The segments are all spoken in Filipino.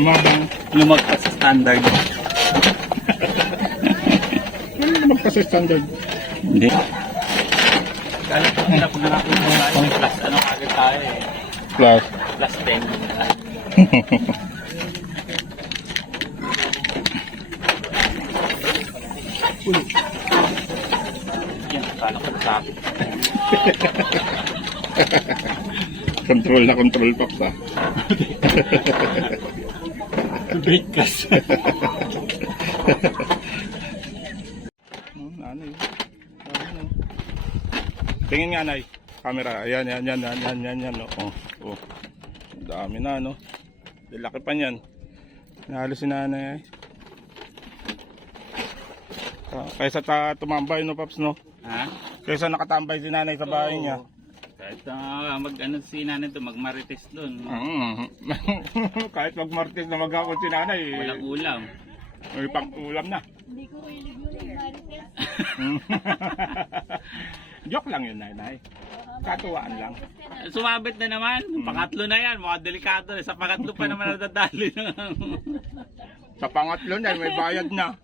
Mabang. Lumagpas sa standard. Ano naman kasi standard? Hindi. Kala ko nila kung nakakuha ng plus ano kagad tayo eh. Plus. Plus 10. Yan, kala ko traffic. Control na control pa pa. Break gas. Ano yun? Tingin nga, Nay. Camera. Ayan. Oh. Dami na, no? Laki pa niyan. Nahalo si nanay. Kaysa tumambay, no, Paps, no? Ha? Kaysa nakatambay si nanay sa bahay niya. Kahit mag-ano si nanay to, magmarites doon. Kahit magmartes na mag-ako si nanay. Walang ulam. May pang-ulam na. Hindi ko ilig yun yung marites. Joke lang yun, nanay. Katuwaan lang. Sumabit na naman. Pangatlo na yan. Mga delikado. Sa pangatlo pa naman nadadali na. Sa pangatlo na, may bayad na.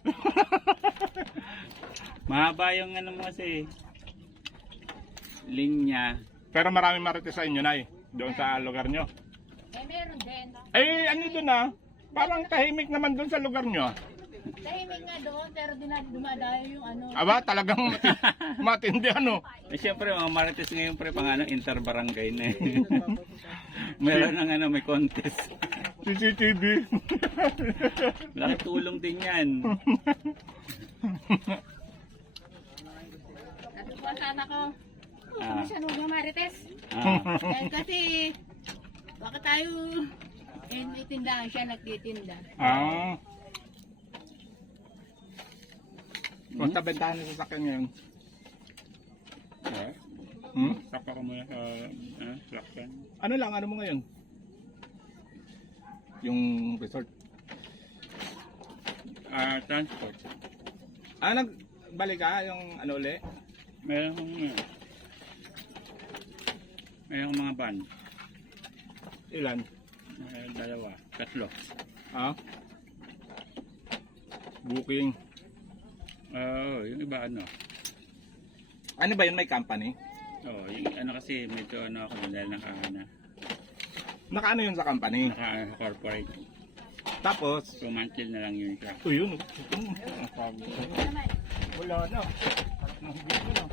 Mahaba yung ano mo kasi. Linya. Pero maraming marites sa inyo, nay. Doon sa lugar nyo. Meron din. Ano doon ah? Parang tahimik naman doon sa lugar nyo. Tahimik nga doon, pero dumadayo yung ano. Aba, talagang matindi ano. Eh syempre mga marites ngayon pre pang ano interbarangay na eh. Meron ng ano may contest. CCTV. Laki tulong din yan. Natutuwa sana ko. Ah. Ano siya nung marites? Dahil kasi, baka tayo, may tindahan siya, nagtitinda. Basta bentahan na sa sakin ngayon. Saka ko muna sa laksan. Ano lang, ano mo ngayon? Yung resort. Transport. Nagbalik ka yung ano uli? Mayroong mga van. Ilan? Dalawa. Tatlo. Booking. Yung iba ano. Ano ba yun, may company? Yung ano kasi medyo ano ako dahil Nakaano yun sa company? naka-corporate. Tapos? So monthly na lang yun siya. Yun. Wala na. Dito na.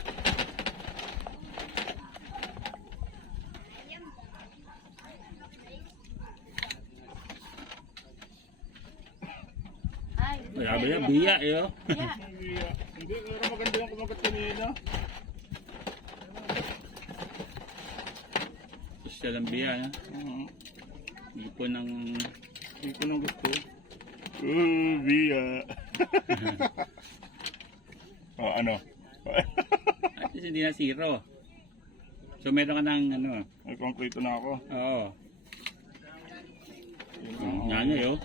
Ay, Sabi niya, biya eh oh. yeah. Hindi, pero maganda yung kumagat kanina. Gusto lang biya eh. Hindi po ng... Hindi ko nang gusto. Biya. Ano? At least hindi na zero. So meron ka ng ano. May konkreto na ako. Oo. Yan eh oh.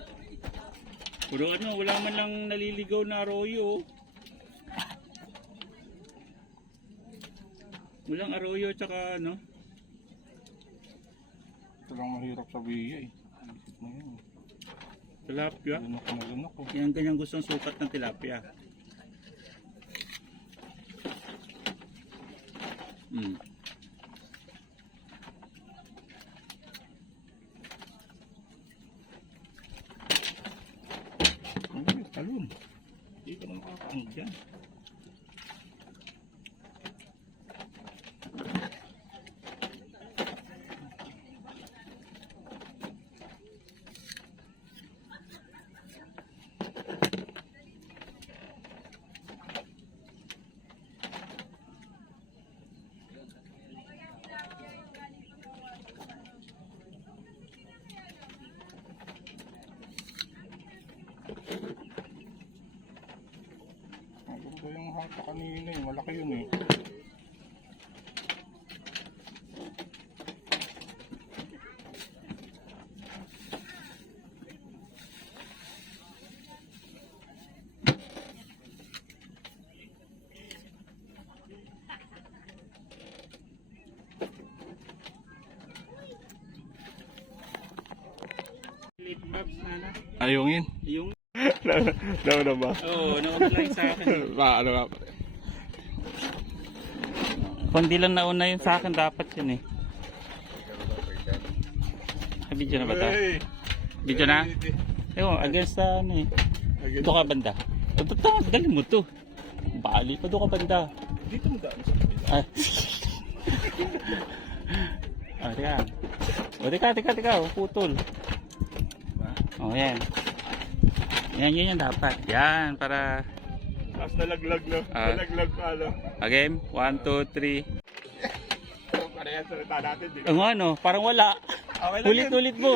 Puro ano, wala man lang naliligaw na arroyo. Walang arroyo tsaka ano. Ito lang mahirap sa biya eh. Isip na yun. Tilapia. Lunok ko. Yan kanyang gustong sukat ng tilapia. Talon. Hindi ka na makakaano dyan. Ito yung hata kanina eh. Malaki yun eh. Late babs na na. Ayungin. Yung, Daw na ba? oo, na-online sa akin. Ano nga? Kung di lang nauna yun sa akin, dapat yun eh. Video na ba ito? Video na? Ewan, against sa ano eh. Doon ka banda. Ito, galing mo to. Bali pa doon ka banda. Dito mo daan sa Ah. Teka. Putol. Oh, yan. Yan dapat. Yan, para... Tapos nalaglag no? Nalaglag pa ano? Again, 1, 2, 3. Para yan salita natin. Di ba? Ang ano, parang wala. Okay lang yun. Ulit mo.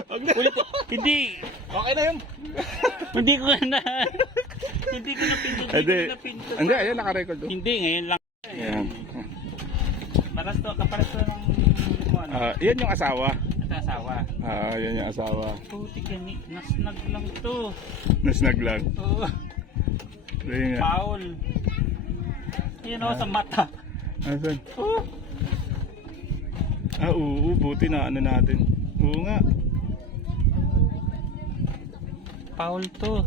Hindi. Okay na yun. Hindi ko na. Hindi ko napindot. Hindi, ayan nakarecord do. Hindi, ngayon lang. Ayan. Kaparas to ng ano. Yan yung asawa. Ito asawa. Yan yung asawa. Putik yan, nasnag lang to. Nasnag lang. Oo. Ayun nga. Paul. Yan o, sa mata. Asan? Oo. Oo, buti na ano natin. Oo nga. Paul to.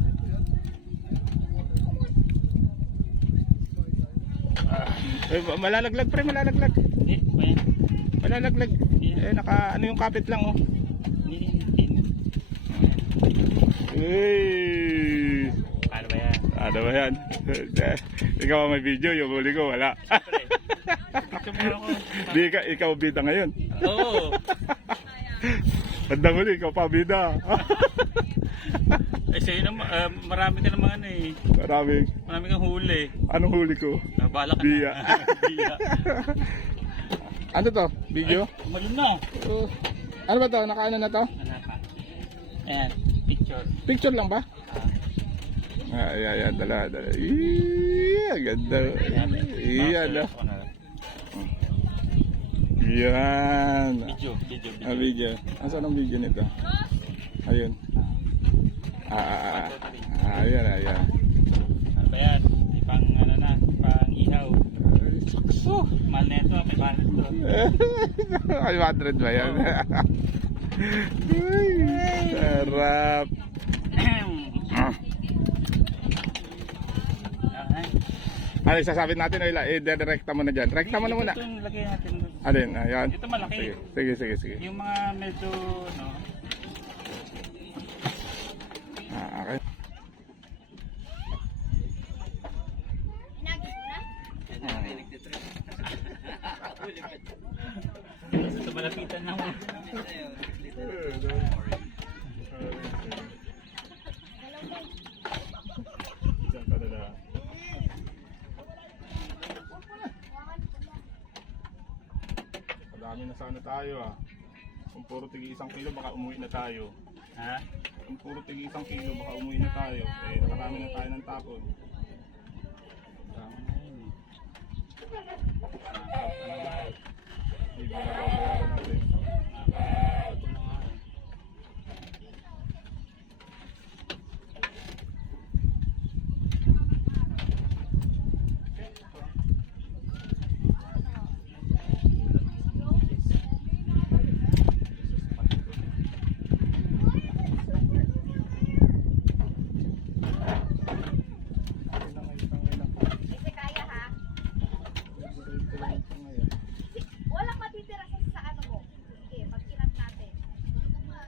Malalaglag pre, malalaglag. Eh, may. Malalaglag. Naka ano yung kapit lang oh. Hey! Paano ba yan? Ano ba yan? Ikaw ang may video, yung huli ko wala. Di ka, ikaw bida ngayon. Oo. Bandang huli, ikaw pa bida. Eh, sa'yo naman, marami ka naman ano eh. Marami kang huli. Anong huli ko? Bala ka Biya. na. Biya. Ano to? Video? Umalun na. Ano ba to? Nakaano na to? Ano pa? Ayan, picture. Picture lang ba? Ayan, dala. Ganda. Iyan. Yan. Video. Video. Asan ang video nito? Ayun. Ayan. Ano ba yan? Pang ano na, pang ihaw. Mahal na ito, may balat to. 500 ba yan? Sarap. Ano sasabihin natin o i-direkta mo na dyan? Rekta mo na muna. Ito yung lagay natin. Alin? Ayan. Ito malaki. Sige. Yung mga medyo, no. Okay. Ito malapitan na mo. Madami na sana tayo ah. Kung puro tigi 1 kilo baka umuwi na tayo. Ha? Kung puro tigi 1 kilo baka umuwi na tayo. Nakarami na tayo ng tapon. Tama na yun eh. Hindi ba nababayaran natin? Ito na nga. Walang matitira sa ano mo. Sige, pag-kinat natin.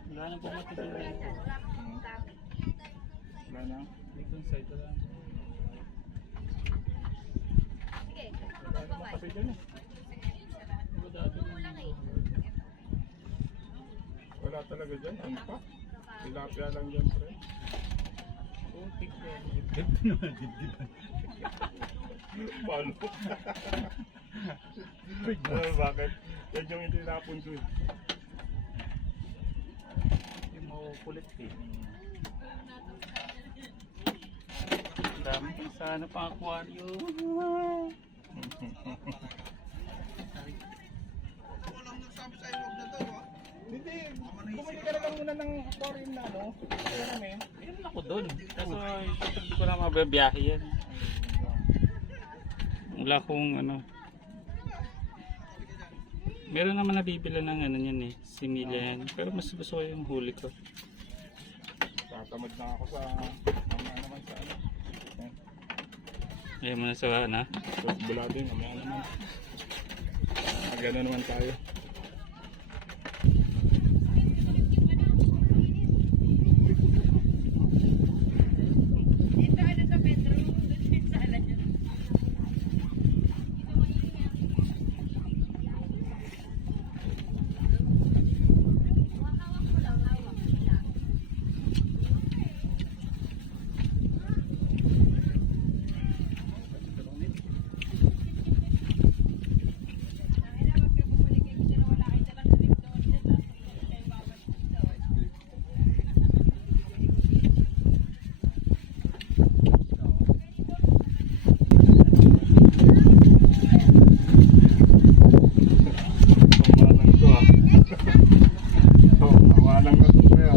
Wala nang pumatik yung dito. Wala kang dami. Wala na? Dito yung side lang. Sige, Wala naman kasi dyan eh. kulang eh. Wala talaga dyan. Ano pa? Tilapia lang dyan pre. Putik yan. Dibdib naman, dibdiban. Paano? Bakit? Yan yung itinapon ko eh. Hindi mo kulit eh. Dami pa sana pang aquarium. Hindi, bumili ka na lang muna ng aquarium na ano. Kaya kami. Meron ako doon. Kaso hindi ko na mababiyahe yan. Wala akong ano. Meron naman nabibila ng ano yan eh. Similya yan. Pero mas gusto ko yung huli ko. Tatamad na ako sa mamaya naman sa ano. Yan. Ayaw mo na sa ano? So, bulado yun, mamaya naman. Gano'n naman tayo. Dito ano sa bedroom. Dito sa ala niya. Tawanan to ah. Tawanan na to kaya.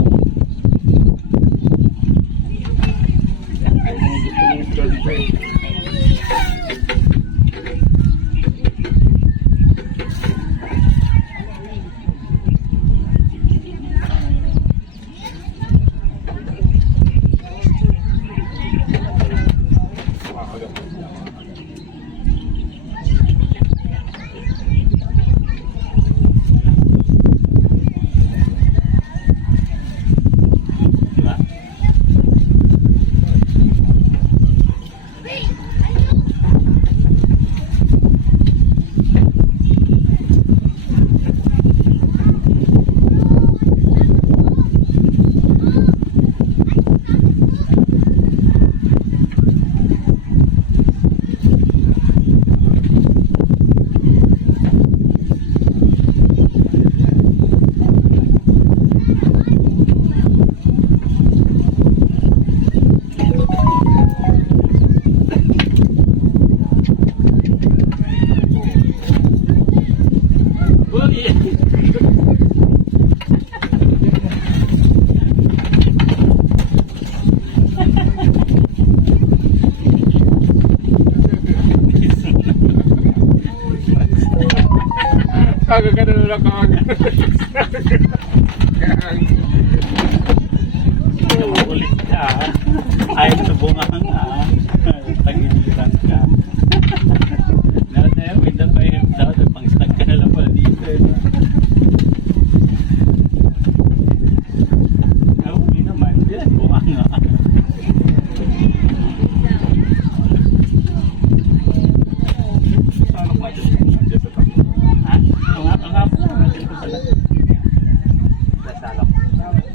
Gusto mo yung galipin. Diba? Uy! Kagagano na lang kagagano. Ulit ka. Ayaw sa bungang ah. Tagiliran ka. Lahat na yan, may dapat daw. Pang-stag ka na lang pala dito. Hindi naman. Yan, bungang ah. Paano ka dyan? Nandiyan sa tapo. Ha? Ang nga po. Nandiyan po pala. Sa salok. Salok.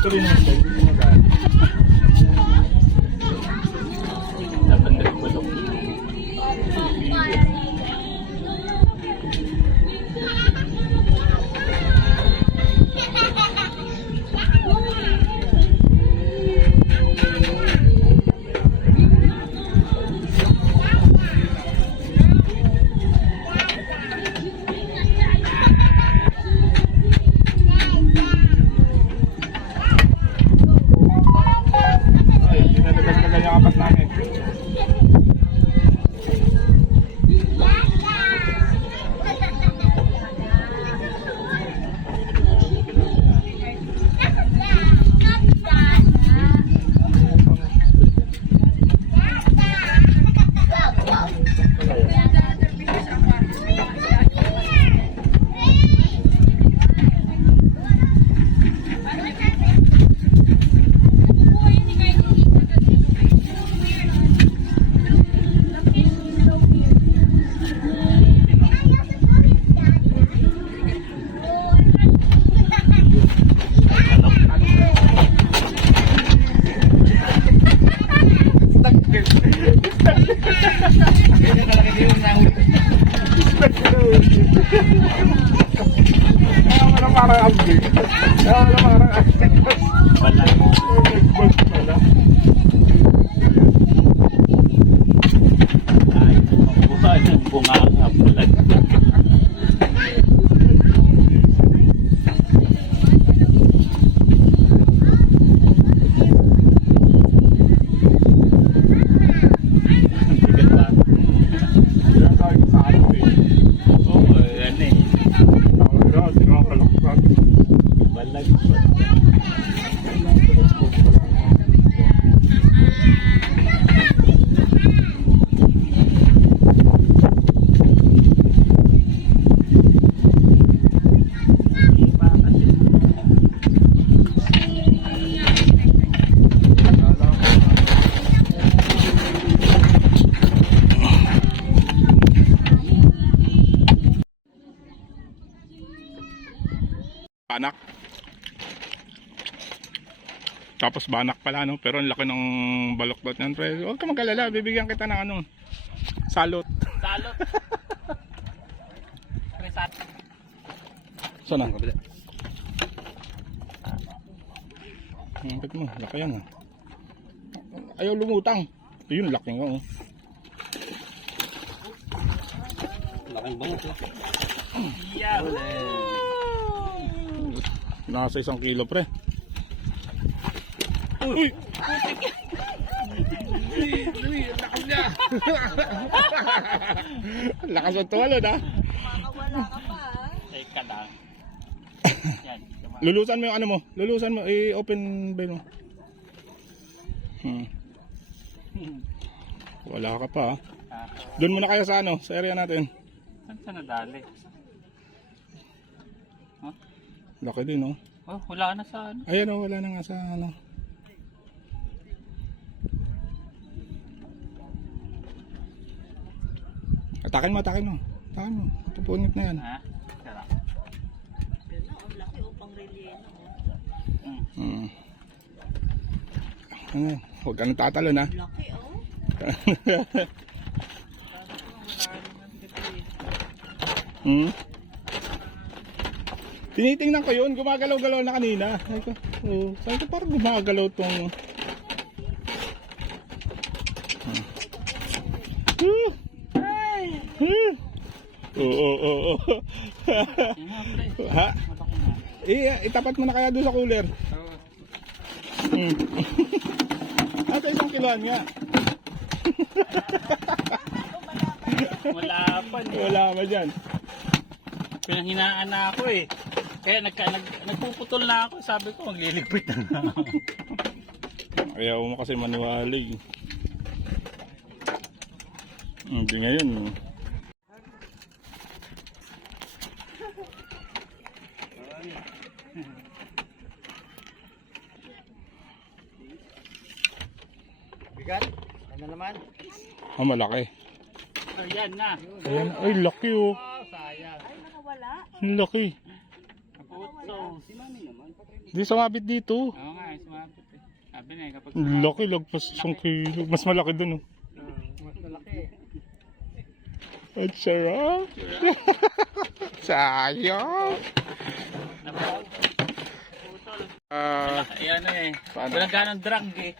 ko rin naman tayo. Hindi magaan. Dapat nagpulong. Ay, hindi na nagagdagan yung kapas namin. Ayaw mo na parang abdi. Ayaw mo na parang abdi. Wala. Nag-bolt pala. Ay, makuha ng bunganga pala. Bigat ba? Kaya sabi ko sa ano eh. Oo, yan eh. Tawag na, hindi naman kalakpan. Balag. Banak. Tapos banak pala no, pero ang laki ng baloktot niyan, pre. Huwag ka mag-alala, bibigyan kita ng ano, salot. Salot. Saan ang kabila? Ang mo, laki yan ah. Ayaw lumutang. Ayun, laki nga oh. Laking bangot eh. Yeah. Nasa 1 kilo, pre. Uy! Lakas niya! Lakas ang tuwalon ha? Teka lang. Yan. Lulusan mo yung ano mo. Lulusan mo. I-open ba mo? Wala ka pa ha? Doon muna kayo sa ano, sa area natin. Saan ka nadali? Laki din oh. Oh, wala na sa ano. Ayan oh, wala na nga sa ano. Atakin mo. Atakin mo. Ito punit na yan. Ha? Tara. Ano, huwag ka nang tatalon ha. Laki oh. Tinitingnan ko yun, gumagalaw-galaw na kanina. Sabi ko parang gumagalaw tong... Oo. Yan nga, pre. Ha? Malaki na. Itapat mo na kaya doon sa cooler. Ito 1 kiloan nga. Wala pa. Wala ba dyan? Pinanghinaan na ako eh. Kaya nagpuputol na ako. Sabi ko, magliligpit na ako. Ayaw mo kasi maniwali. Hindi ngayon. Bigat? Ano naman? Malaki. Ayan na. Ayan. Ay, laki oh. Sayang. Ay, nakawala. Ang laki. Puto. Si mami naman. Di sumabit dito. Oo nga, sumabit eh. Sabi na eh, kapag Laki, lagpas 1 kilo. Mas malaki dun, oh. mas malaki. At sarap. Sayang. Ayan eh. Paano? Walang ganang drag eh.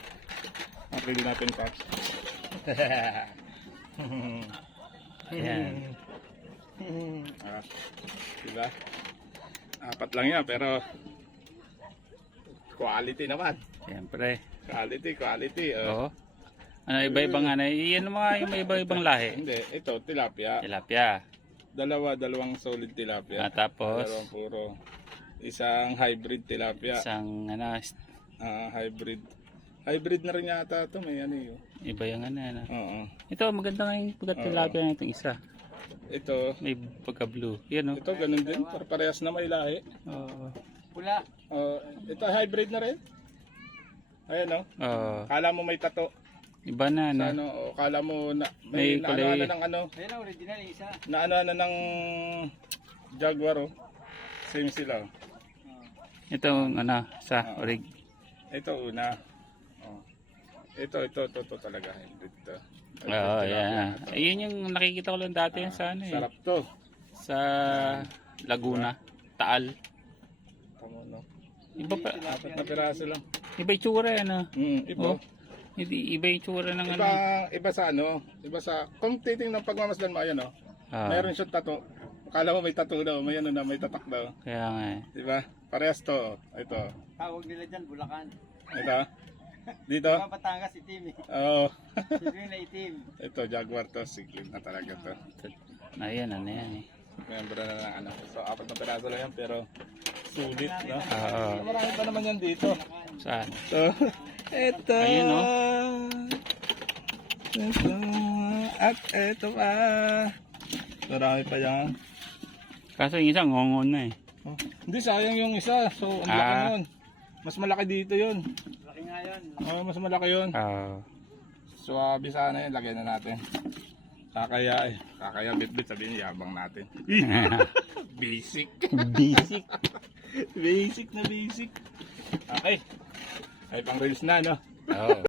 Napili natin, Paps. Ayan. Diba? 4 lang yan, pero quality naman. Siyempre. Quality. Oo. Ano, iba-ibang ano. Iyan mga yung may iba-ibang lahi. Hindi, ito, tilapia. Tilapia. Dalawang solid tilapia. Tapos, Dalawang puro. Isang hybrid tilapia. isang ano, Hybrid. Hybrid na rin yata ito. May ano yun. iba yung ano. Oo. Ito, maganda nga yung pagka-tilapia na itong isa. Ito, May pagka-blue. Yan o. ito ganun din. Parehas na may lahi. Oo. Pula. Ito hybrid na rin. Ayan, oh. Oo. Kala mo may tato. Iba na Sa ano. kala mo na May may kulay. naano ng ano. Ayun ang original isa. Naano ng Jaguar, oh. Same sila. Ito ano, sa orig. Ito una. Oh. Ito talaga hybrid to. Oo, yan. Ayun yung nakikita ko lang dati yan sa ano eh. Sarap to. Sa Laguna, Taal. Tama, no? Iba pa, 4 na piraso lang. iba yung tsura yan ah. Iba. Oh. Hindi, iba yung tsura ng ano. Iba sa ano, iba sa kung titingnan pagmamasdan mo ayan, oh. Ah, Meron siyang tato. Akala mo may tato daw, may ano na, may tatak daw. kaya nga eh. Di ba? Parehas to, oh. Ito. Tawag nila dyan, Bulacan. Ito. Dito. Mga Batangas, itim eh. Oo. Siyempre na itim. Ito, Jaguar to. Sige na talaga to. Ayan, ano yan eh. Member na ng ano. So, 4 na piraso lang yan, pero sulit, no? Oo. Marami pa naman yan dito. Saan? So, ito. Ayun, no? Ito. At ito pa. Marami pa yan. Kaso yung isang ngongon na eh. Oh, hindi, sayang yung isa. So, ang laki nun. Mas malaki dito yun. Laki nga yan. Oh, mas malaki yun. Oo. Suwabe sana yun. Lagyan na natin. Kakaya bit-bit. Sabihin, yabang natin. Basic. Basic. Basic na basic. Okay. Ay, pang reels na, no? Oo.